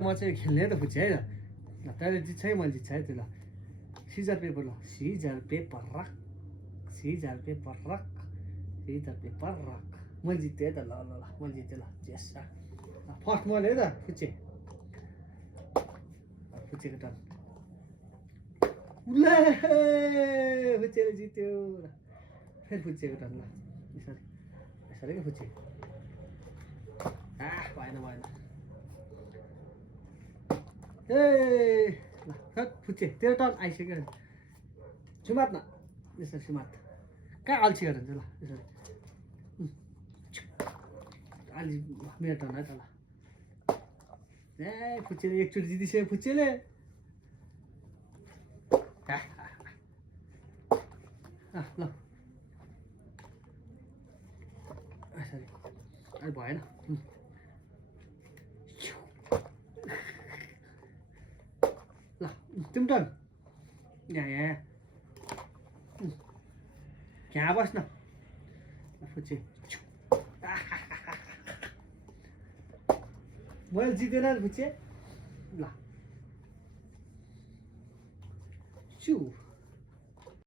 म चाहिँ खेल्ने त फुच्चे है ल तैँले जित्छ है मैले जित्छ है त्यो ल सिजर पेपर ल scissor paper rock scissor paper rock scissor paper rock मैले जितेँ है त ल ल ल मैले जितेँ ल जेस फर्स्ट मैले है त फुच्चे फुच्चेको टर्न उले फुच्चेले जित्यो फेरि फुच्चेको टर्न ल यसरी यसरी क्या फुच्चे भएन भएन ए ल फुच्चे तेरो टर्न आइसक्यो सुमात न यसरी सुमात कहाँ अल्छी गरेर ल यसरी अलि मेरो टर्न है त ल ए फुच्चेले एकचोटि जितिसक्यो फुच्चेले ल यसरी अहिले भएन ल तिम्रो टर्न यहाँ यहाँ बस् न फुच्चे मैले जितेन नि फुच्चे ल